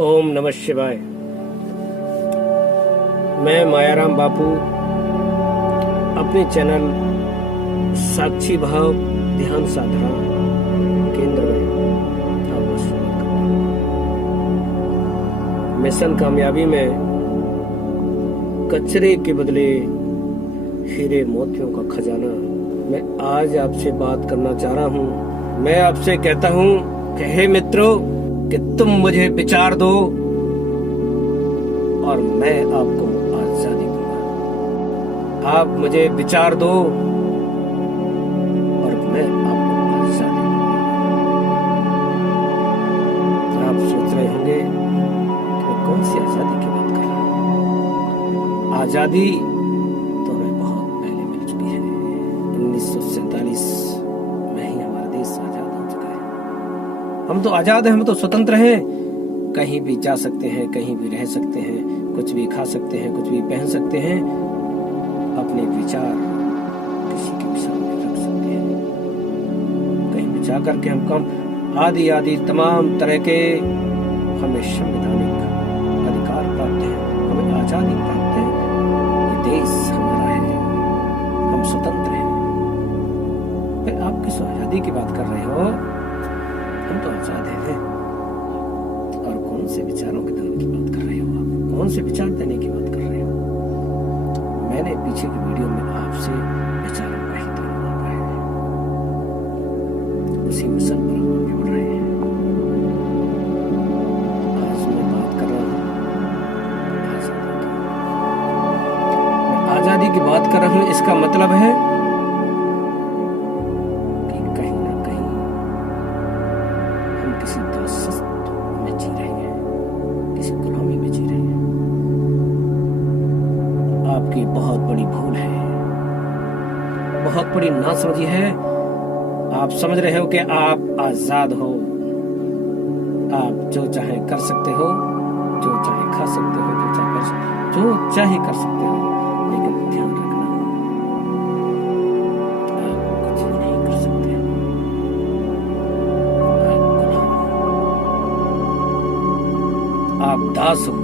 ओम नमः शिवाय। मैं मायाराम बापू अपने चैनल साक्षी भाव ध्यान साधना केंद्र में आपका स्वागत करता हूं। मिशन कामयाबी में कचरे के बदले हीरे मोतियों का खजाना। मैं आज आपसे बात करना चाह रहा हूं। मैं आपसे कहता हूं कि हे मित्रों, कि तुम मुझे विचार दो और मैं आपको आजादी दूंगा। आप मुझे विचार दो और मैं आपको आजादी दूंगा। आप सोच रहे होंगे कि मैं कौन सी आजादी की बात कर रहा हूं। आजादी तो हमें बहुत पहले मिल चुकी है। 1947 में ही हमारा देश आजाद हो चुका है। हम तो आजाद हैं, हम तो स्वतंत्र हैं। कहीं भी जा सकते हैं, कहीं भी रह सकते हैं, कुछ भी खा सकते हैं, कुछ भी पहन सकते हैं, अपने विचार किसी के भी सामने रख सकते हैं। कहीं भी जा करके हम कम आदि आदि तमाम तरह के हमें संवैधानिक अधिकार प्राप्त है, हमें आजादी प्राप्त है। ये देश हमारा है, हम स्वतंत्र हैं। फिर आप किस आजादी की बात कर रहे हो? हम तो आजाद हैं। और कौन से विचारों के देने की बात कर रहे हो आप? कौन से विचार देने की बात कर रहे हो? मैंने पीछे की वीडियो में आपसे विचारों का ही दान मांगा है। उसी मिशन पर हम आगे बढ़ रहे हैं। आज मैं बात कर रहा हूँ आजादी की। मैं आजादी की बात कर रहा हूँ, इसका मतलब है किसी दासत्व में जी रहे हैं, किसी गुलामी में जी रहे हैं। आपकी बहुत बड़ी भूल है, बहुत बड़ी नासमझी है। आप समझ रहे हो कि आप आजाद हो, आप जो चाहे कर सकते हो, जो चाहे खा सकते हो, जो चाहे कर सकते हो। लेकिन ध्यान रखना, आप कुछ नहीं कर सकते। आप दास हो।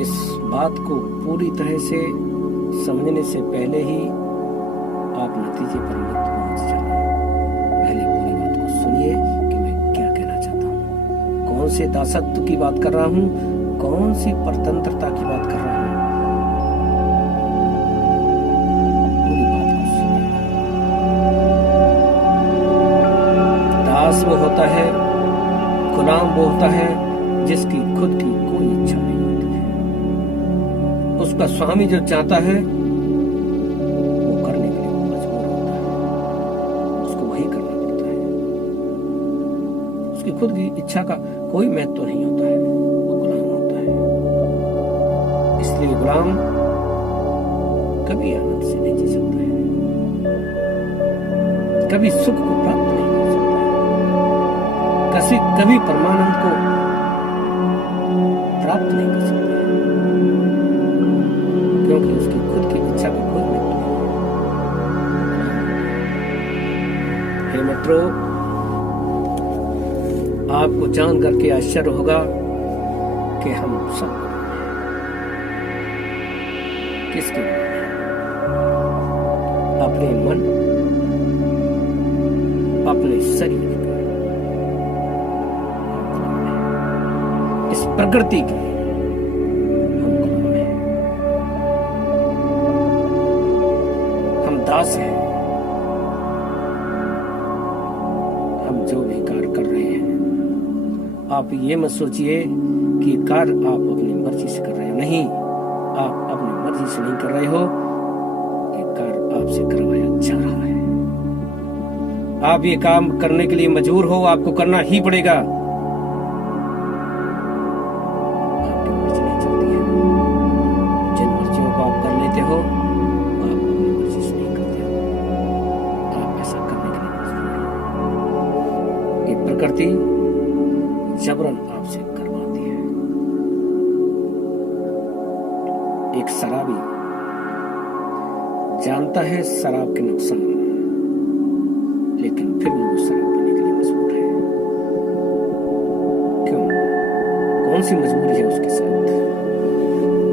इस बात को पूरी तरह से समझने से पहले ही आप नतीजे पर मत पहुंच जाना। पहले पूरी बात को सुनिए कि मैं क्या कहना चाहता हूँ, कौन से दासत्व की बात कर रहा हूँ, कौन सी परतंत्रता की बात कर रहा हूँ। पूरी बात को सुनिए। दास वो होता है, गुलाम वो होता है जिसकी खुद की कोई इच्छा नहीं होती है। उसका स्वामी जो चाहता है वो करने के लिए वो मजबूर होता है, उसको वही करना पड़ता है। उसकी खुद की इच्छा का कोई महत्व नहीं होता है, वो गुलाम होता है। इसलिए गुलाम कभी आनंद से नहीं जी सकता है, कभी सुख को प्राप्त नहीं कर सकता है, कभी परमानंद को प्राप्त नहीं कर सकता है, क्योंकि उसकी खुद की इच्छा का कोई महत्व नहीं है। हे मित्रों, आपको जान करके आश्चर्य होगा कि हम सब किसके गुलाम हैं? अपने मन, अपने शरीर के, इस प्रकृति के हम गुलाम हैं, हम दास हैं। हम जो भी कार्य कर रहे हैं, आप ये मत सोचिए कि कार्य आप अपनी मर्जी से कर रहे हो। नहीं, आप अपनी मर्जी से नहीं कर रहे हो, ये कार्य आपसे करवाया जा रहा है। आप ये काम करने के लिए मजबूर हो, आपको करना ही पड़ेगा। हो, आप अपनी मर्जी से नहीं करते हो, आप ऐसा करने के लिए मजबूर हो। ये प्रकृति जबरन आपसे करवाती है। एक शराबी जानता है शराब के नुकसान, लेकिन फिर भी वो शराब पीने के लिए मजबूर है। क्यों? कौन कौन सी मजबूरी है उसके साथ?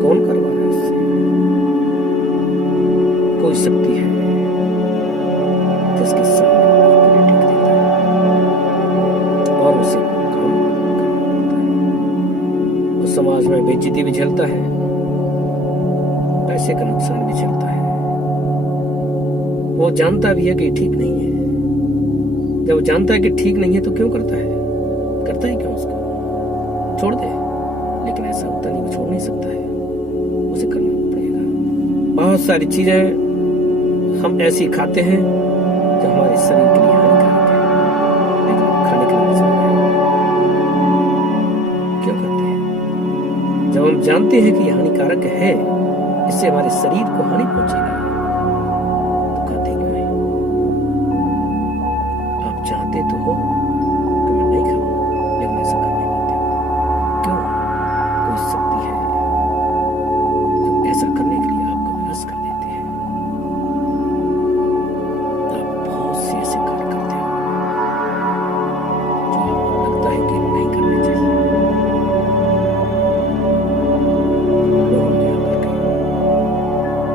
कौन करवा रहा है उससे? कोई शक्ति है जिसके सामने टिक देता है और उसे काम करना पड़ता है। वो समाज में बेइज्जती भी झेलता है, पैसे का नुकसान भी झेलता है। वो जानता भी है कि ठीक नहीं है। जब वो जानता है कि ठीक नहीं है तो क्यों करता है? करता ही क्यों? उसको छोड़ दे, लेकिन ऐसा होता नहीं, वो छोड़ नहीं सकता है, उसे करना पड़ेगा। बहुत सारी चीजें हम ऐसी खाते हैं जो हमारे शरीर के लिए हानिकारक है, लेकिन खाने के लिए मजबूर है। क्यों करते हैं? जब हम जानते हैं कि यह हानिकारक है, इससे हमारे शरीर को हानि पहुंचेगी, तो खाते क्यों हैं? आप चाहते तो हो कि मैं नहीं खाऊं, लेकिन ऐसा कर नहीं पाते हो। क्यों? कोई शक्ति है जो ऐसा करने के लिए आपको विवश कर देती है। आप बहुत से ऐसे कार्य करते हो जो आपको लगता है कि नहीं करने चाहिए। लोगों में आकर के,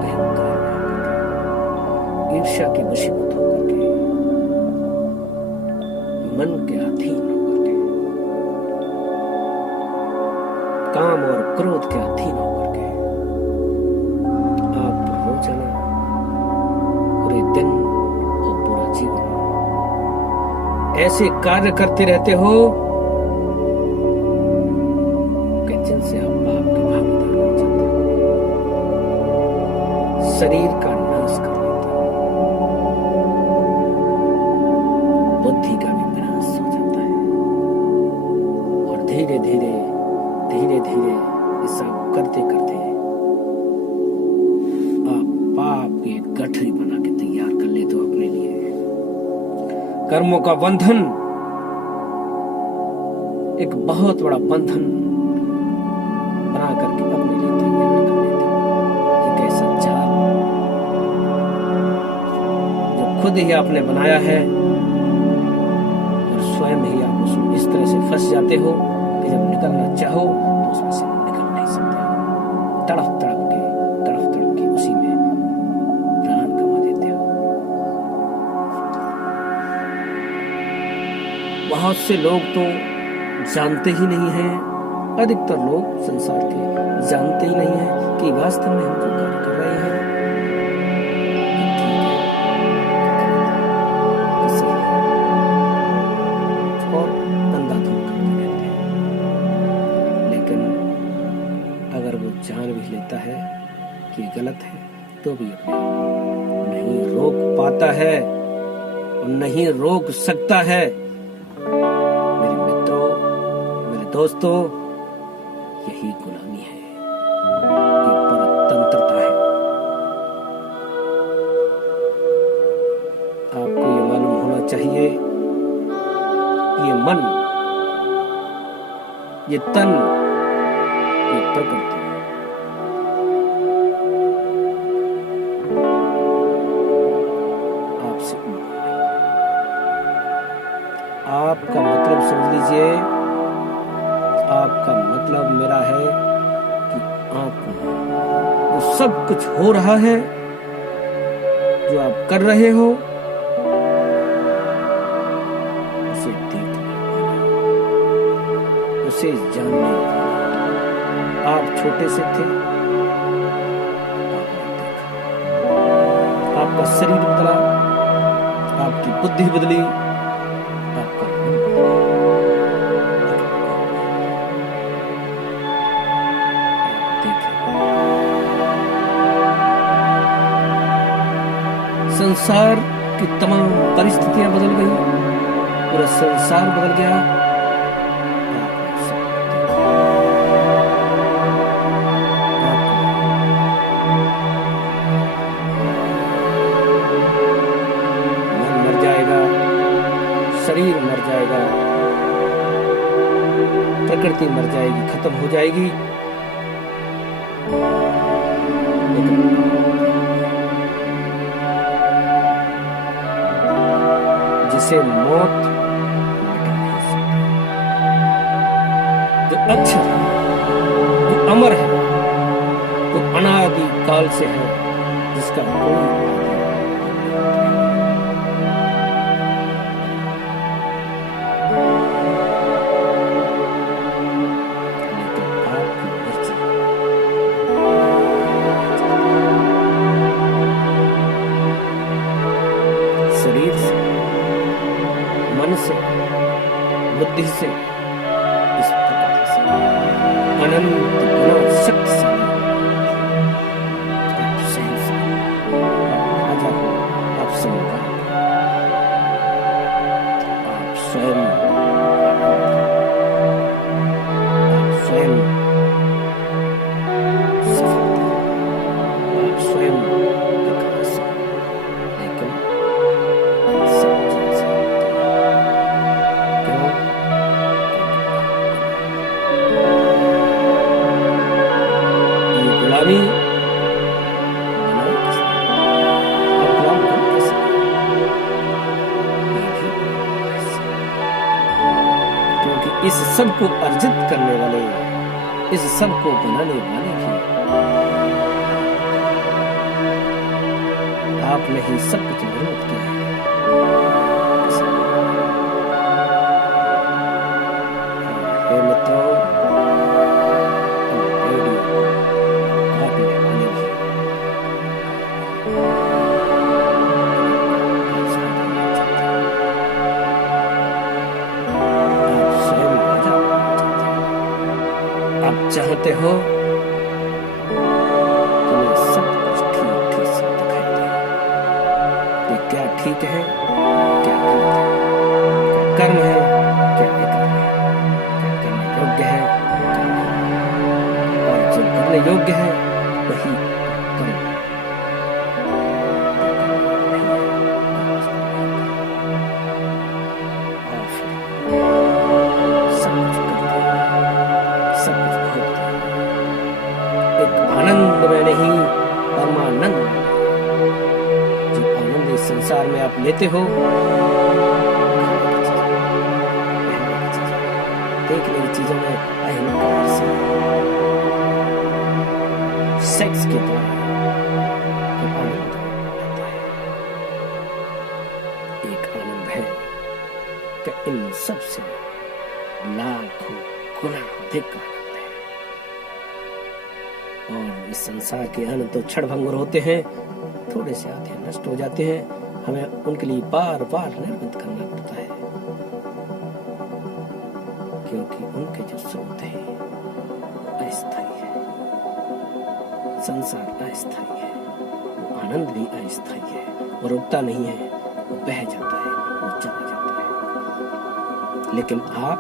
अहंकार में आकर के, ईर्ष्या की वशीभूत होकर के, मन के अधीन होकर के, काम और क्रोध के अधीन होकर के आप रोजाना, पूरे दिन और पूरा जीवन ऐसे कार्य करते रहते हो कि जिनसे आप पाप के भागीदार बन जाते हो। शरीर का नाश कर लेते हो, बुद्धि का भी विनाश हो जाता है, और धीरे धीरे ये सब करते करते आप पाप की एक गठरी बना के तैयार कर लेते हो अपने लिए। कर्मों का बंधन, एक बहुत बड़ा बंधन बना करके अपने लिए तैयार कर लेते हो। एक ऐसा जाल जो खुद ही आपने बनाया है, और स्वयं ही आप उसमें इस तरह से फंस जाते हो कि जब निकलना चाहो तो उसमें से निकल नहीं सकते हो। तड़प तड़प के उसी में प्राण गंवा देते हो। बहुत से लोग तो जानते ही नहीं हैं, अधिकतर लोग संसार के जानते ही नहीं हैं कि वास्तव में हम जो कार्य कर रहे हैं कि ठीक है, कि सही है, और अंधाधुंध करते रहते हैं। लेकिन अगर वो जान भी लेता है कि गलत है, तो भी अपने आप को नहीं रोक पाता है और नहीं रोक सकता है। मेरे मित्रों, मेरे दोस्तों, यही गुलामी है, ये परतंत्रता है। आपको ये मालूम होना चाहिए, ये मन, ये तन, ये प्रकृति आपसे ऊपर है। आपका मतलब समझ लीजिए, आपका मतलब मेरा है कि आप जो सब कुछ हो रहा है, जो आप कर रहे हो, उसे देख नहीं पाना, उसे जान नहीं पाना। आप छोटे से थे, आपने देखा, आपका शरीर बदला, आपकी बुद्धि बदली, आपका मन बदला, संसार की तमाम परिस्थितियां बदल गई, पूरा संसार बदल गया। मन मर जाएगा, शरीर मर जाएगा, प्रकृति मर जाएगी, खत्म हो जाएगी, लेकिन जिसे मौत मिटा नहीं सकती, जो अक्षर है, वो अमर है, वो अनादि काल से है, जिसका कोई शरीर से, मन से, बुद्धि से, इस प्रकृति से अनंत गुना शक्तिशाली आप सहनशील, आप राजा हो, आप सम्राट, आप स्वयं सफलता, आप स्वयं विकास, लेकिन सब चीज से क्यों? ये गुलामी बनाई किसने? आप गुलाम बन कैसे? ये भी ऐसे। क्योंकि इस सब को अर्जित करने वाले, इस सब को बनाने वाले भी आपने ही सब कुछ निर्मित किया है। हे मित्रों, रेडियो काटने वाले भी आप स्वयं राजा आप चाहते हो तुम्हें सब कुछ ठीक ठीक से दिखाई दे कि क्या ठीक है, क्या गलत है, क्या कर्म है, क्या विकर्म है, क्या करने योग्य है, क्या नहीं, और जो करने योग्य है वही करो, और फिर सब कुछ कर दे, सब कुछ भोग दे, एक आनंद में नहीं, परमानंद। जो आनंद इस संसार में आप लेते हो, देखने की चीजों में अहंकार से, सेक्स के द्वारा जो आनंद आता है, एक आनंद है कि इन सब से लाखों गुना अधिक आनंद है। और इस संसार के आनंद तो क्षणभंगुर होते हैं, थोड़े से आते हैं, नष्ट हो जाते हैं, हमें उनके लिए बार बार निर्मित करना पड़ता है, क्योंकि उनके जो स्रोत है अस्थायी है। संसार अस्थायी है, वो आनंद भी अस्थायी है, वो रुकता नहीं है, वो बह जाता है, वो चला जाता है। लेकिन आप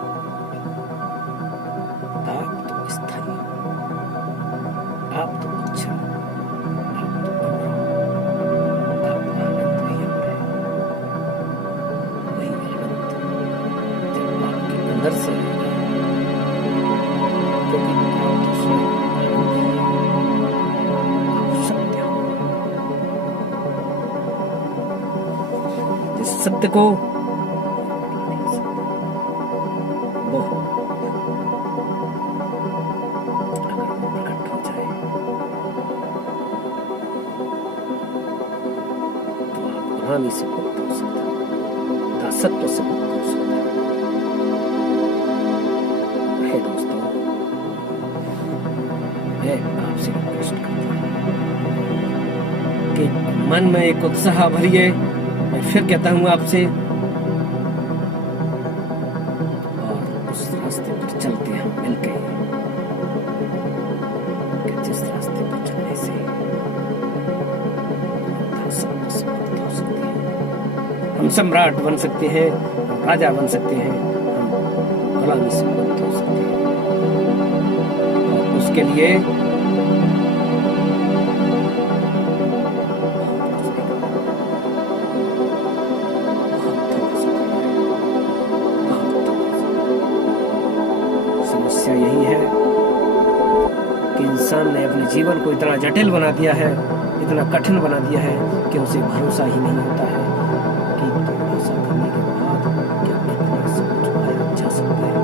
तो स्थायी हो, आप तो अच्छा, आप तो अमर हो, आपका आनंद वही अमर है, वही आनंद जब आपके अंदर से आएगा, क्योंकि आप तो स्वयं आनंद है, आप सत्य हो। जिस सत्य को नहीं सकते, वो अगर वो प्रकट हो जाए तो आप गुलामी से मुक्त हो सकते हो, दासत्व से मुक्त हो सकते हो। हे दोस्तों, मैं आपसे रिक्वेस्ट करता हूं कि मन में एक उत्साह भरिए। मैं फिर कहता हूं आपसे, और उस रास्ते पर चलते हम मिलकर, कि जिस रास्ते पर चलने से दासत्व से मुक्त हो सकते हैं, हम सम्राट बन सकते हैं, हम राजा बन सकते हैं, हम गुलामी से मुक्त हो सकते हैं। और उसके लिए समस्या यही है कि इंसान ने अपने जीवन को इतना जटिल बना दिया है, इतना कठिन बना दिया है कि उसे भरोसा ही नहीं होता है कि ऐसा करने के बाद क्या इतना सब कुछ पाया जा सकता है।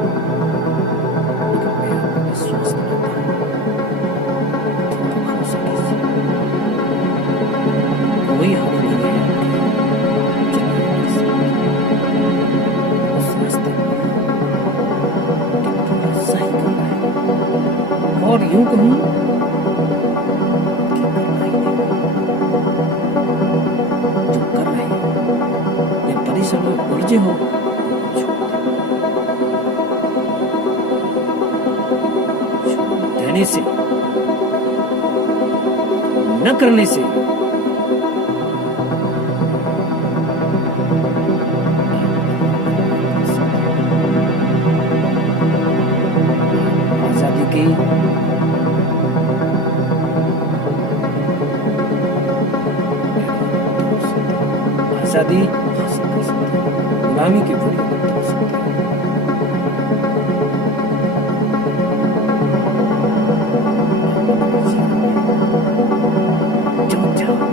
और यूं कहूं जो कर रहे हैं ये परिश्रम में उलझे हो, छोड़ देने से, न करने से आजादी की आजादी हासिल कर सकते हैं, गुलामी की बुरी आदत हो सकती है। जो चाहो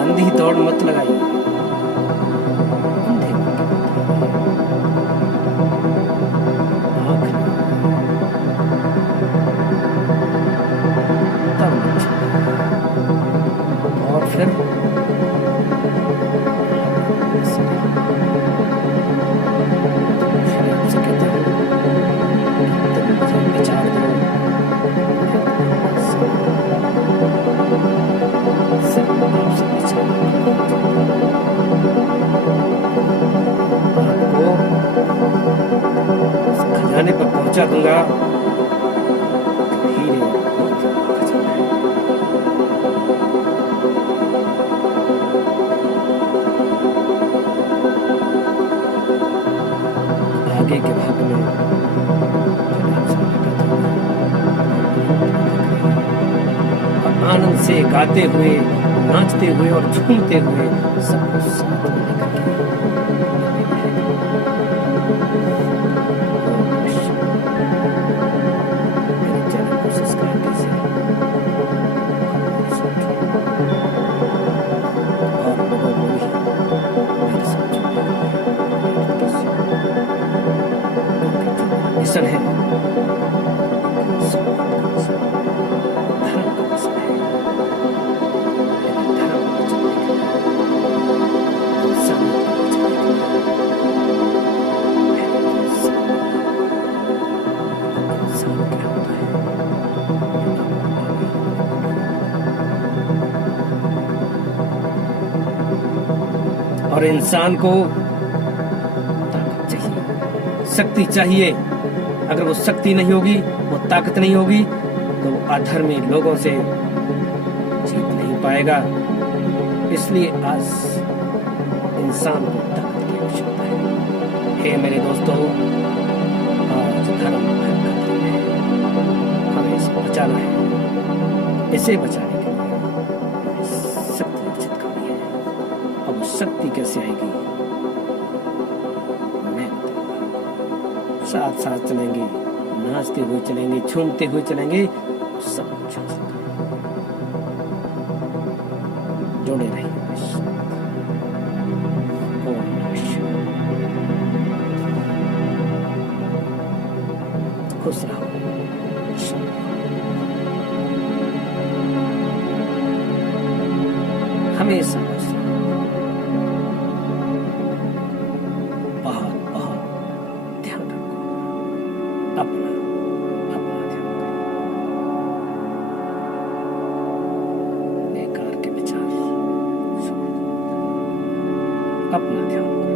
अंधी दौड़ मत लगाइए, अंधे मन की मत लगाइए। आँख तब मत छुपाइए। और फिर आपसे कहता हूं, तुम मुझे विचार दो, सब आपसे विचार आपको उस खजाने पर पहुंचा दूंगा, हीरे और मोतियों का खजाना है। आगे के भाग में फिर आपसे मुलाकात होगी। और आनंद से गाते हुए, नाचते हुए और झूमते हुए सब कुछ साथ में लेकर के मेरे चैनल को सब्सक्राइब कीजिए और लोगों को भी मेरे साथ मिशन है, धर्म का मिशन है, धर्म को बचाने के लिए, इंसानियत को बचाने के लिए इंसान क्या होता है, और इंसान को ताकत चाहिए, शक्ति चाहिए। अगर वो शक्ति नहीं होगी, वो ताकत नहीं होगी, तो वो अधर्मी लोगों से जीत नहीं पाएगा। इसलिए आज इंसान को ताकत की आवश्यकता है। हे मेरे दोस्तों, आज धर्म खतरे में है, हमें इसे बचाना है। इसे बचाने के लिए हमें शक्ति अर्जित करनी है। अब शक्ति कैसे आएगी, मैं बताऊंगा। साथ साथ चलेंगे, नाचते हुए चलेंगे, झूमते हुए चलेंगे, सब कुछ हासिल करेंगे। जुड़े रहिए मेरे साथ। ओम नमः शिवाय। खुश रहो, हमेशा खुश रहो। बहुत बहुत ध्यान रखो अपना।